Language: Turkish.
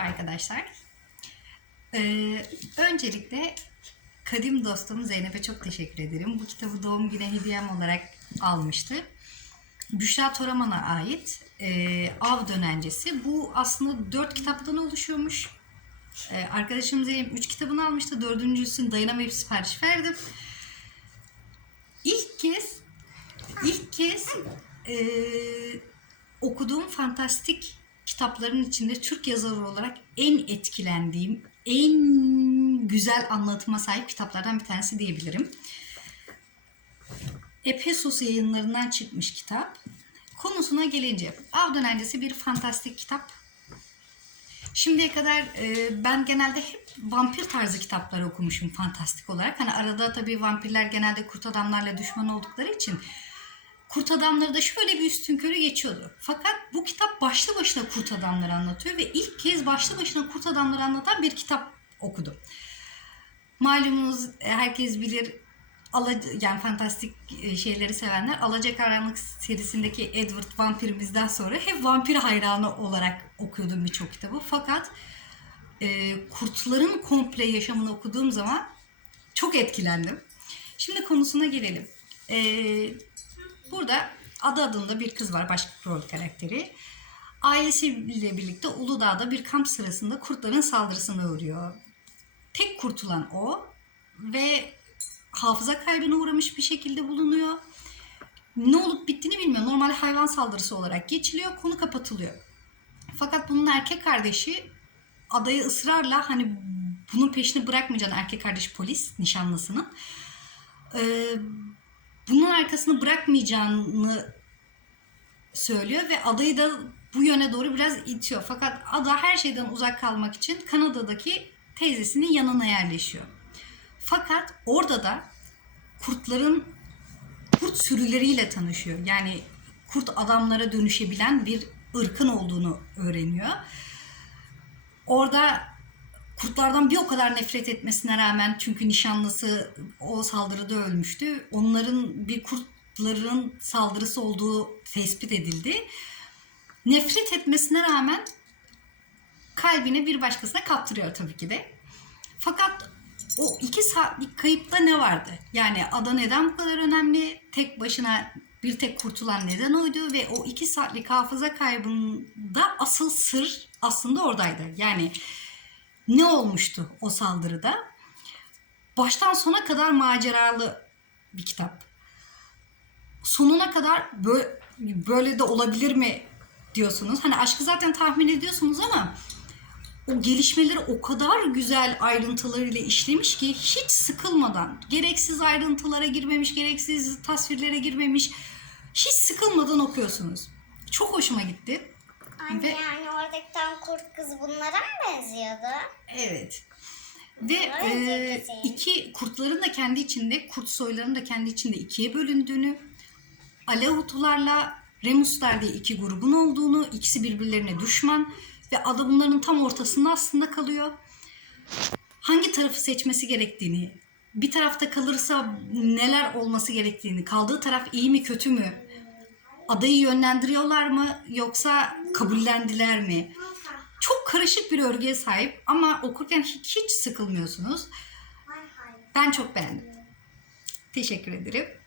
arkadaşlar. Ee, öncelikle kadim dostum Zeynep'e çok teşekkür ederim. Bu kitabı doğum günü hediyem olarak almıştı. Büşra Toraman'a ait e, Av Dönencesi. Bu aslında dört kitaptan oluşuyormuş. E, arkadaşım Zeynep üç kitabını almıştı. Dördüncüsünü dayanamayıp sipariş verdim. İlk kez ilk kez e, okuduğum fantastik kitapların içinde Türk yazarı olarak en etkilendiğim, en güzel anlatıma sahip kitaplardan bir tanesi diyebilirim. Epesos yayınlarından çıkmış kitap. Konusuna gelince, Av Dönencesi bir fantastik kitap. Şimdiye kadar e, ben genelde hep vampir tarzı kitaplar okumuşum fantastik olarak. Hani arada tabii vampirler genelde kurt adamlarla düşman oldukları için kurt adamları da şöyle bir üstün körü geçiyordu. Fakat bu kitap başlı başına kurt adamları anlatıyor ve ilk kez başlı başına kurt adamları anlatan bir kitap okudum. Malumunuz herkes bilir yani fantastik e, şeyleri sevenler Alacakaranlık serisindeki Edward vampirimizden sonra hep vampir hayranı olarak okuyordum birçok kitabı. Fakat e, kurtların komple yaşamını okuduğum zaman çok etkilendim. Şimdi konusuna gelelim. E, burada Ada adında bir kız var başrol karakteri. Ailesiyle birlikte Uludağ'da bir kamp sırasında kurtların saldırısına uğruyor. Tek kurtulan o ve hafıza kaybına uğramış bir şekilde bulunuyor. Ne olup bittiğini bilmiyor. Normal hayvan saldırısı olarak geçiliyor, konu kapatılıyor. Fakat bunun erkek kardeşi adayı ısrarla hani bunun peşini bırakmayacağını erkek kardeş polis nişanlısının ee, bunun arkasını bırakmayacağını söylüyor ve adayı da bu yöne doğru biraz itiyor. Fakat ada her şeyden uzak kalmak için Kanada'daki teyzesinin yanına yerleşiyor. Fakat orada da kurtların kurt sürüleriyle tanışıyor. Yani kurt adamlara dönüşebilen bir ırkın olduğunu öğreniyor. Orada kurtlardan bir o kadar nefret etmesine rağmen çünkü nişanlısı o saldırıda ölmüştü. Onların bir kurtların saldırısı olduğu tespit edildi. Nefret etmesine rağmen kalbini bir başkasına kaptırıyor tabii ki de. Fakat o iki saatlik kayıpta ne vardı? Yani ada neden bu kadar önemli? Tek başına bir tek kurtulan neden oydu? Ve o iki saatlik hafıza kaybında asıl sır aslında oradaydı. Yani ne olmuştu o saldırıda? Baştan sona kadar maceralı bir kitap. Sonuna kadar böyle, böyle de olabilir mi diyorsunuz. Hani aşkı zaten tahmin ediyorsunuz ama o gelişmeleri o kadar güzel ayrıntılarıyla işlemiş ki hiç sıkılmadan, gereksiz ayrıntılara girmemiş, gereksiz tasvirlere girmemiş, hiç sıkılmadan okuyorsunuz. Çok hoşuma gitti. Anne Ve- yani oradaki tam kurt kız bunlara mı benziyordu? Evet. Ve e, iki kurtların da kendi içinde, kurt soylarının da kendi içinde ikiye bölündüğünü, Alehutularla Remuslar diye iki grubun olduğunu, ikisi birbirlerine düşman ve ada bunların tam ortasında aslında kalıyor. Hangi tarafı seçmesi gerektiğini, bir tarafta kalırsa neler olması gerektiğini, kaldığı taraf iyi mi kötü mü, adayı yönlendiriyorlar mı yoksa kabullendiler mi? Çok karışık bir örgüye sahip ama okurken hiç, hiç sıkılmıyorsunuz. Ben çok beğendim. Teşekkür ederim.